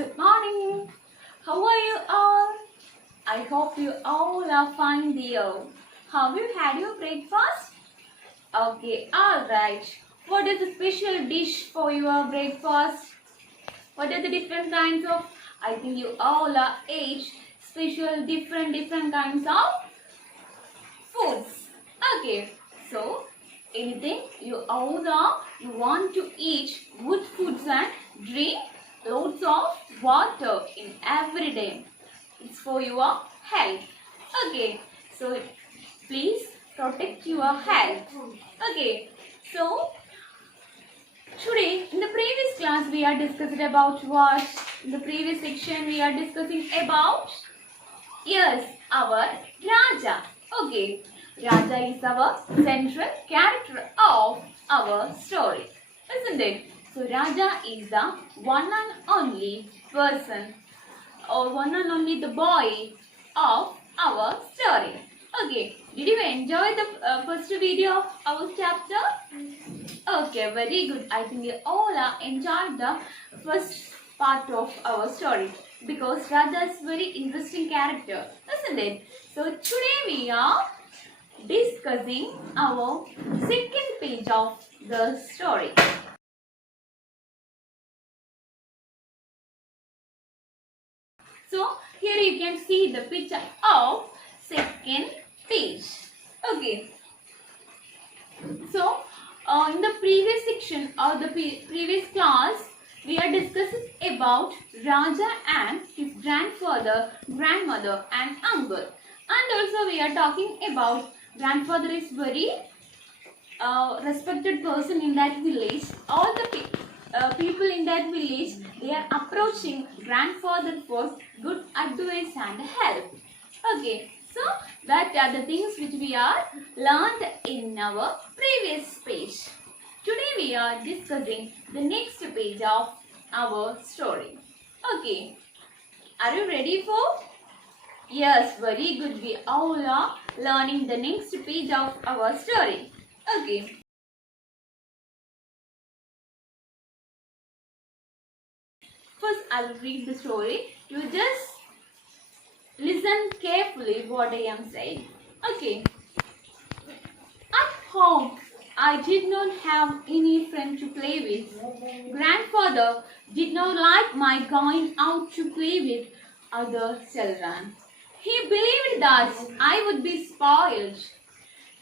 Good morning. How are you all? I hope you all are fine dear. Have you had your breakfast? Okay, alright. What is the special dish for your breakfast? What are the different kinds of? I think you all are ate special different kinds of foods. Okay, so anything you all are you want to eat good foods and drink loads of water in every day. It's for your health. Okay, so please protect your health. Okay, so today in the previous class we are discussing about what? In the previous section we are discussing about, yes, our Raja. Okay, Raja is our central character of our story, isn't it? So Raja is the one and only person or one and only the boy of our story. Okay, did you enjoy the first video of our chapter? Okay, very good. I think you all are enjoyed the first part of our story because Raja is very interesting character, isn't it? So today we are discussing our second page of the story. So here you can see the picture of second page. Okay. So in the previous section or the previous class, we are discussing about Raja and his grandfather, grandmother and uncle. And also we are talking about grandfather is very respected person in that village. All the people in that village, they are approaching grandfather for good advice and help. Okay, so that are the things which we are learned in our previous page. Today we are discussing the next page of our story. Okay, are you ready for? Yes, very good. We all are learning the next page of our story. Okay. First, I'll read the story. You just listen carefully what I am saying. Okay. At home, I did not have any friend to play with. Grandfather did not like my going out to play with other children. He believed that I would be spoiled.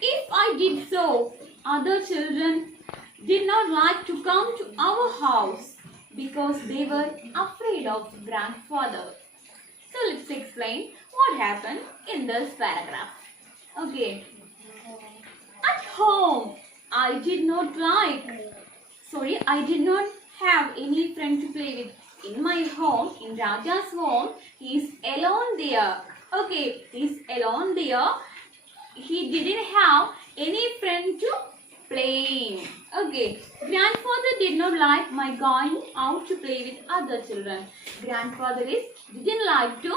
If I did so, other children did not like to come to our house because they were afraid of grandfather. So let's explain what happened in this paragraph. Okay. At home, I did not have any friend to play with. In my home, in Raja's home, he is alone there. Okay, he is alone there. He didn't have any friend to play. Okay, grandfather did not like my going out to play with other children. Grandfather didn't like to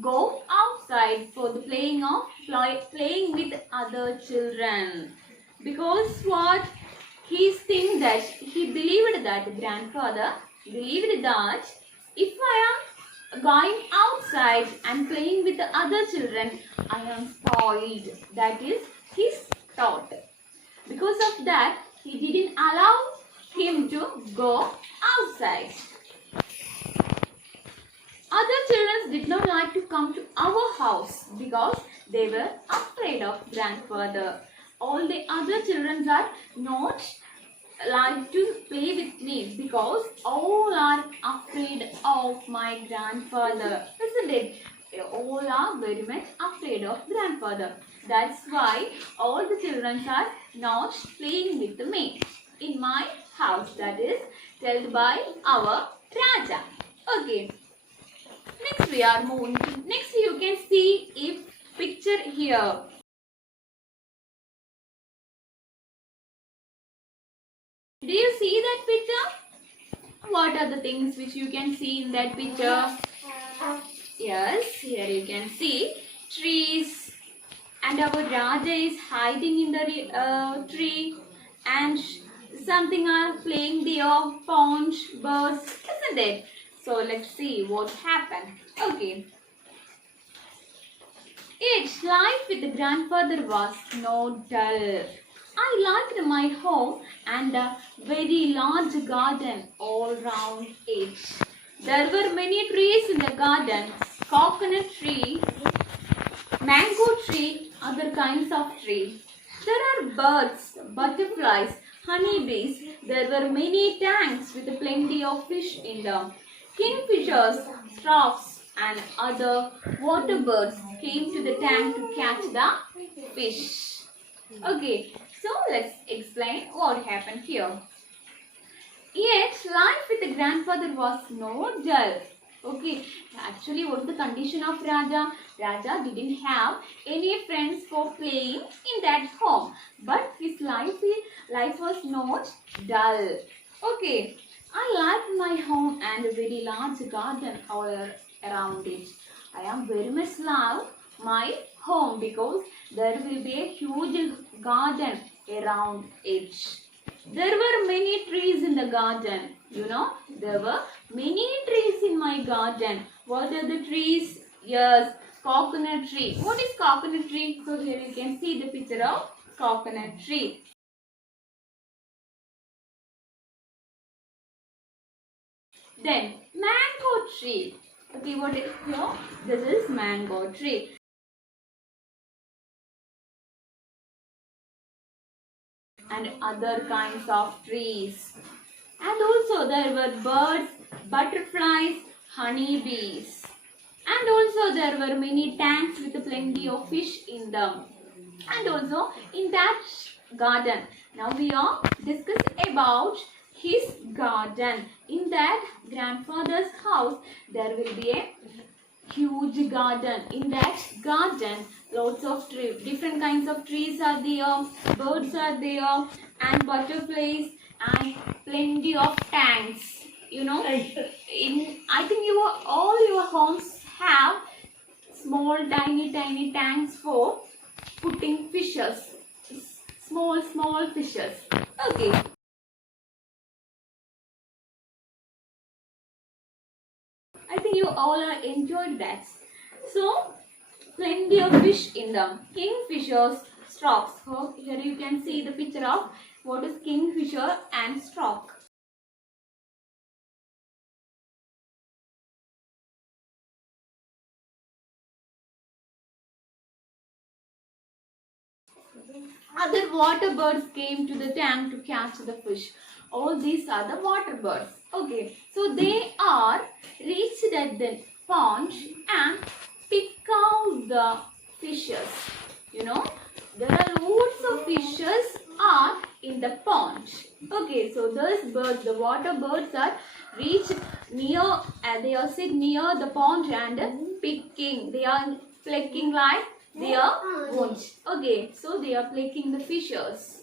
go outside for the playing with other children, because what he think that he believed that grandfather believed that if I am going outside and playing with the other children, I am spoiled. That is his thought. Because of that, he didn't allow him to go outside. Other children did not like to come to our house because they were afraid of grandfather. All the other children are not like to play with me because all are afraid of my grandfather, isn't it? They all are very much afraid of grandfather. That's why all the children are not playing with me in my house. That is told by our Raja. Okay. Next we are moving to, next you can see a picture here. Do you see that picture? What are the things which you can see in that picture? Yes, here you can see trees, and our Raja is hiding in the tree, and something are playing there, pond, birds, isn't it? So let's see what happened. Okay. Its life with the grandfather was no dull. I liked my home and a very large garden all round it. There were many trees in the garden, coconut tree, mango tree, other kinds of tree. There are birds, butterflies, honeybees. There were many tanks with plenty of fish in them. Kingfishers, troughs, and other water birds came to the tank to catch the fish. Okay, so let's explain what happened here. Yet, life with the grandfather was no dull. Okay, actually, what is the condition of Raja? Raja didn't have any friends for playing in that home, but his life was not dull. Okay, I like my home and a very large garden all around it. I am very much love my home because there will be a huge garden around it. There were many trees in the garden. You know, there were many trees in my garden. What are the trees? Yes, coconut tree. What is coconut tree? So here you can see the picture of coconut tree. Then mango tree. Okay, what is here? This is mango tree. And other kinds of trees. And also there were birds, butterflies, honeybees. And also there were many tanks with plenty of fish in them. And also in that garden. Now we are discussing about his garden. In that grandfather's house there will be a huge garden. In that garden lots of different kinds of trees are there, birds are there, and butterflies, and plenty of tanks. You know, I think all your homes have small tiny tanks for putting fishes, small fishes. Okay. I think you all are enjoyed that. So, plenty of fish in them. Kingfishers, storks. So, here you can see the picture of what is kingfisher and stork. Other water birds came to the tank to catch the fish. All these are the water birds. Okay, so they are reached at the pond and pick out the fishes. You know, there are loads of fishes are in the pond. Okay, so those birds, the water birds are reached near, and they are sit near the pond and picking. They are plucking like their wounds. Okay, so they are plucking the fishes.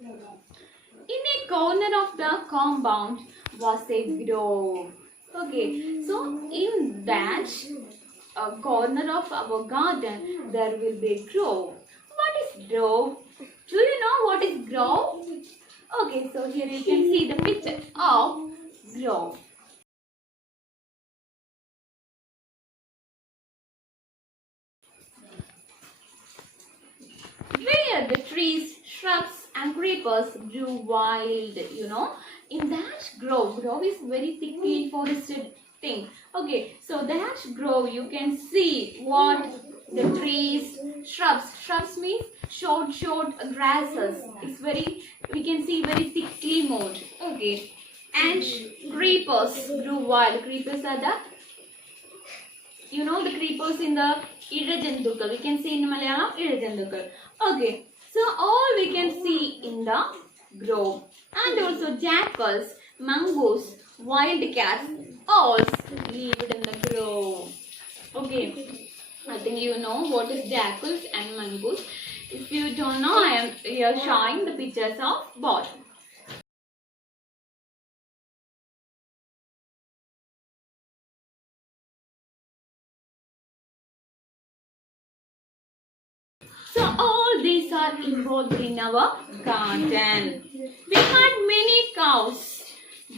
In a corner of the compound was a grove. Okay, so in that corner of our garden there will be a grove. What is grove? Do you know what is grove? Okay, so here you can see the picture of grove. Where the trees, shrubs and creepers grew wild, you know. In that grove is very thickly forested thing. Okay, so that grove you can see what the trees, shrubs means short grasses. It's very, we can see very thickly mowed. Okay, and creepers grew wild. Creepers are the, you know, the creepers in the Irajantukal. We can see in Malayalam Irajantukal. Okay, so all we can see in the grove. And also jackals, mongoose, wild cats, all lived in the grove. Okay, I think you know what is jackals and mongoose. If you don't know, I am here showing the pictures of both. So all these are involved in our garden. We had many cows,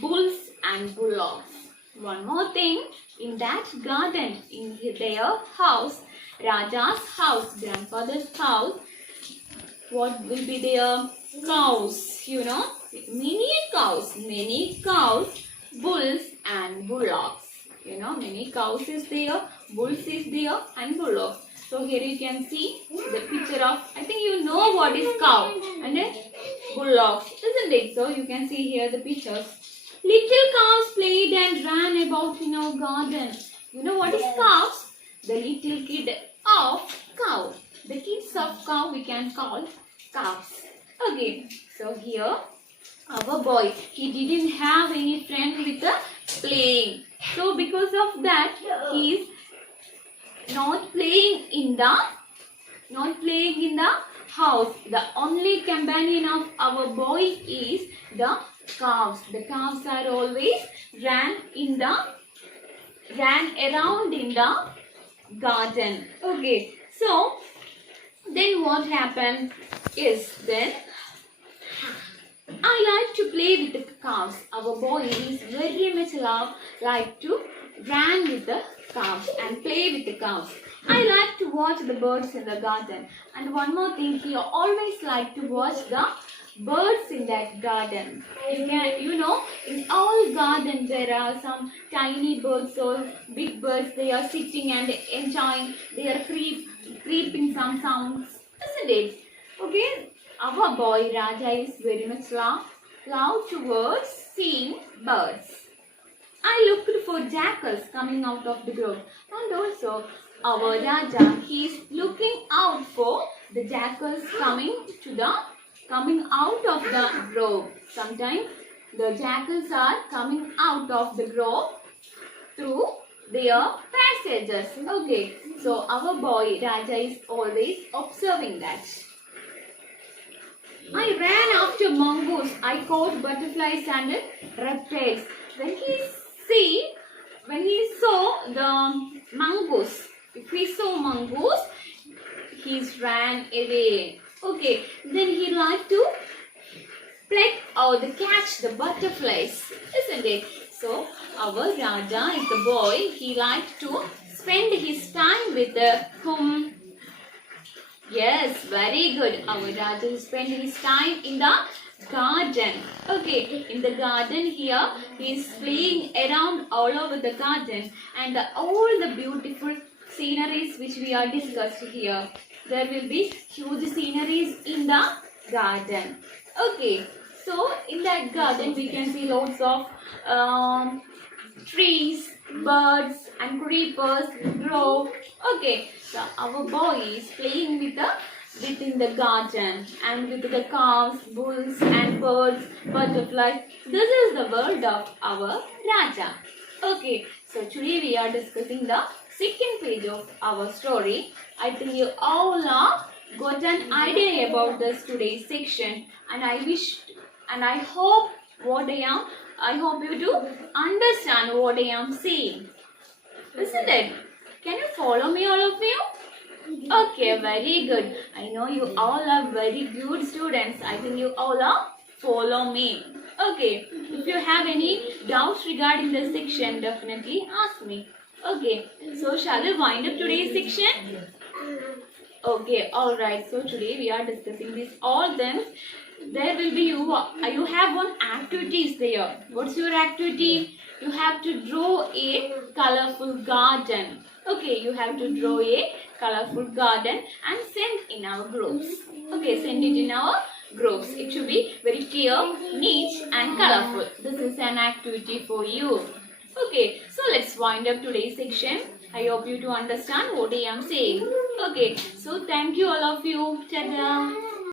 bulls and bullocks. one more thing, in that garden, in their house, Raja's house, grandfather's house, what will be there? Cows, many cows, bulls and bullocks. Many cows is there, bulls is there and bullocks. So here you can see the picture of, I think you know what is cow and bullocks, isn't it? So you can see here the pictures. Little cows played and ran about in our garden. You know what is cows? The little kid of cow. The kids of cow we can call cows. Okay, so here our boy, he didn't have any friend with the playing. So because of that, he is not playing in the house. The only companion of our boy is the cows. The cows are always ran around in the garden. Okay, so then what happened is, then I like to play with the cows. Our boy is very much like to run with the cows and play with the cows. I like to watch the birds in the garden. And one more thing, he always like to watch the birds in that garden. In all gardens there are some tiny birds or big birds. They are sitting and enjoying. They are creeping some sounds, isn't it? Okay. Our boy Raja is very much love towards seeing birds. I looked for jackals coming out of the grove, and also our Raja, he is looking out for the jackals coming out of the grove. Sometimes the jackals are coming out of the grove through their passages. Okay, so our boy Raja is always observing that. I ran after mongoose. I caught butterflies and reptiles. When he saw the mongoose, if he saw mongoose, he ran away. Okay, then he liked to pluck or catch the butterflies, isn't it? So our Raja is the boy. He liked to spend his time with whom? Yes, very good. Our Raja spent his time in the garden. Okay, in the garden here, he is playing around all over the garden, and all the beautiful sceneries which we are discussed here. There will be huge sceneries in the garden. Okay, so in that garden we can see lots of trees, birds and creepers grow. Okay, so our boy is playing within the garden and with the cows, bulls and birds, butterflies. This is the world of our Raja. Okay, so today we are discussing the second page of our story. I think you all have got an idea about this today's section, and I hope you do understand what I am saying. Isn't it? Can you follow me, all of you? Okay, very good. I know you all are very good students. I think you all are follow me. Okay, if you have any doubts regarding this section, definitely ask me. Okay, so shall we wind up today's section? Okay, alright. So today we are discussing this all things. There will be you have one activities there. What's your activity? You have to draw a colorful garden. Okay, you have to draw a colorful garden and send in our groups. Okay, send it in our groups. It should be very clear, neat and colorful. This is an activity for you. Okay, so let's wind up today's section. I hope you to understand what I am saying. Okay, so thank you all of you. Ta-da!